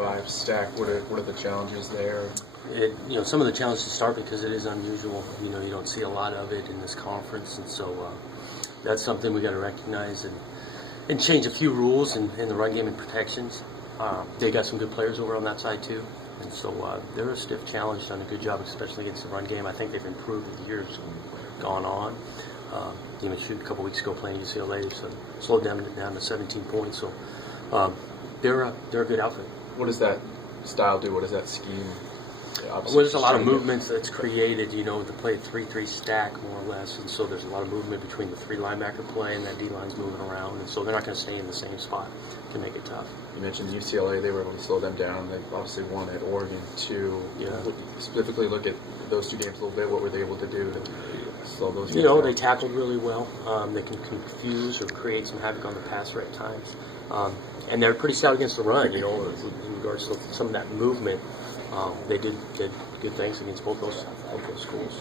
3-5 stack. What are the challenges there? Some of the challenges start because it is unusual. You don't see a lot of it in this conference, and so that's something we got to recognize and change a few rules in the run game and protections. They got some good players over on that side too, and so they're a stiff challenge. Done a good job, especially against the run game. I think they've improved as the years gone on. Even shoot a couple weeks ago playing UCLA, so slowed them down to 17 points. So they're a good outfit. What does that style do? What does that scheme? Well, there's a lot of movements that's created, to play a 3-3 stack more or less, and so there's a lot of movement between the three linebacker play and that D-line's moving around, and so they're not going to stay in the same spot. It can make it tough. You mentioned UCLA, they were able to slow them down. They obviously won at Oregon too. Yeah. Specifically look at those two games a little bit. What were they able to do to slow those games down? They tackled really well. They can confuse or create some havoc on the passer at times. And they're pretty stout against the run, in regards to some of that movement. They did good things against both those schools.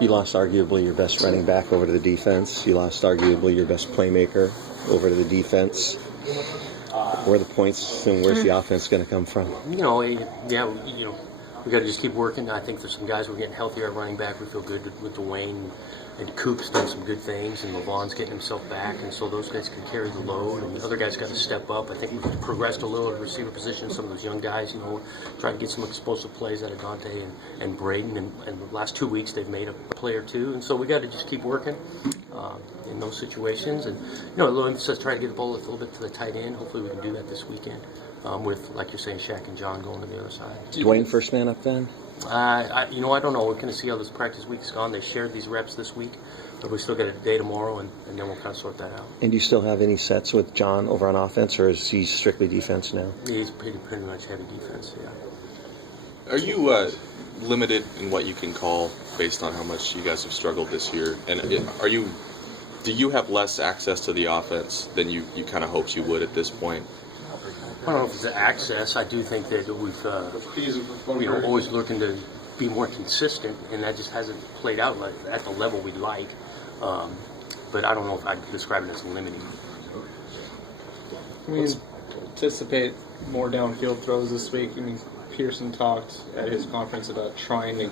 You lost arguably your best running back over to the defense. You lost arguably your best playmaker over to the defense. Where are the points and where's the offense going to come from? We got to just keep working. I think there's some guys we're getting healthier at running back. We feel good with Dwayne and Coop's done some good things, and Levon's getting himself back, and so those guys can carry the load, and the other guys got to step up. I think we've progressed a little at receiver position. Some of those young guys, trying to get some explosive plays out of Dante and Braden, and the last 2 weeks they've made a play or two, and so we got to just keep working in those situations, and a little emphasis, try to get the ball a little bit to the tight end. Hopefully we can do that this weekend with, like you're saying, Shaq and John going to the other side. Dwayne first man up then? I don't know. We're going to see how this practice week's gone. They shared these reps this week, but we still got a day tomorrow, and then we'll kind of sort that out. And do you still have any sets with John over on offense, or is he strictly defense now? He's pretty much heavy defense, yeah. Are you limited in what you can call based on how much you guys have struggled this year? And do you have less access to the offense than you kind of hoped you would at this point? I don't know if it's access. I do think that we've always looking to be more consistent, and that just hasn't played out at the level we'd like. But I don't know if I'd describe it as limiting. Can we anticipate more downfield throws this week? Pearson talked at his conference about trying to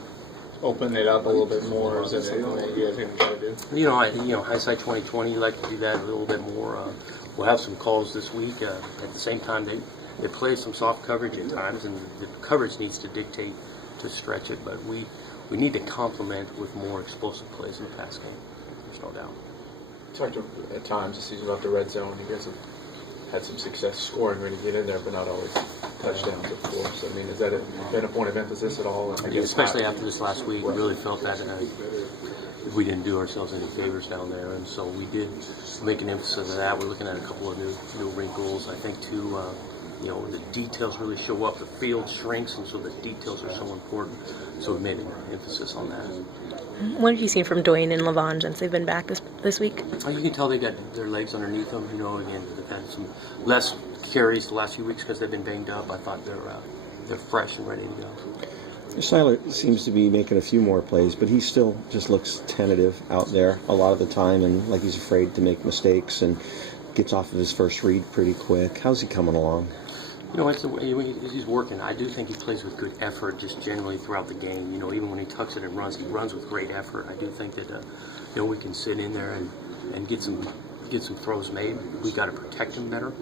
open it up a little bit more. Is that something that you guys are going to try to do? Hindsight 2020, you like to do that a little bit more. We'll have some calls this week. At the same time, they play some soft coverage at times, and the coverage needs to dictate to stretch it. But we need to complement with more explosive plays in the pass game. There's no doubt. You talked at times this season about the red zone. You guys have had some success scoring when you get in there, but not always touchdowns, of course. Has that been a point of emphasis at all? Especially after this last week, we really felt that we didn't do ourselves any favors down there, and so we did make an emphasis of that. We're looking at a couple of new wrinkles. I think too, the details really show up. The field shrinks, and so the details are so important. So we made an emphasis on that. What have you seen from Dwayne and Levon since they've been back this week? You can tell they got their legs underneath them. Again, they've had some less carries the last few weeks because they've been banged up. I thought they're fresh and ready to go. Seiler seems to be making a few more plays, but he still just looks tentative out there a lot of the time, and like he's afraid to make mistakes and gets off of his first read pretty quick. How's he coming along? He's working. I do think he plays with good effort just generally throughout the game. Even when he tucks it and runs, he runs with great effort. I do think that we can sit in there and get some throws made. We got to protect him better,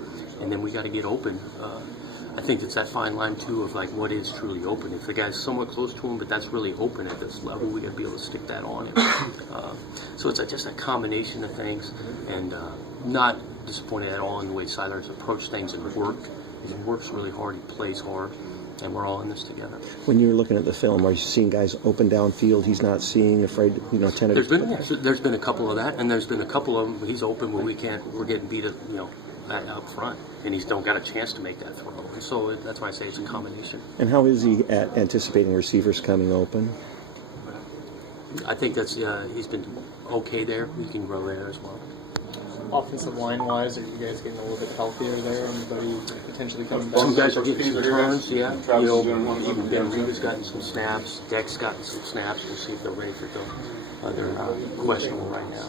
and then we got to get open. I think it's that fine line too of what is truly open. If the guy's somewhat close to him, but that's really open at this level, we got to be able to stick that on him. So it's just a combination of things, and not disappointed at all in the way Seiler's approached things and worked. He works really hard, he plays hard, and we're all in this together. When you're looking at the film, are you seeing guys open downfield he's not seeing, afraid, tentative? There's been a couple of that, and there's been a couple of them he's open where we're getting beat up front, and he's don't got a chance to make that throw. And so that's why I say it's a combination. And how is he at anticipating receivers coming open? I think that's he's been okay there. We can grow there as well. Offensive line-wise, are you guys getting a little bit healthier there? Anybody potentially coming back? Some guys are getting some turns, yeah. Even Ben Reed's gotten some snaps. Deck's gotten some snaps. We'll see if they're ready for them. They're questionable right now.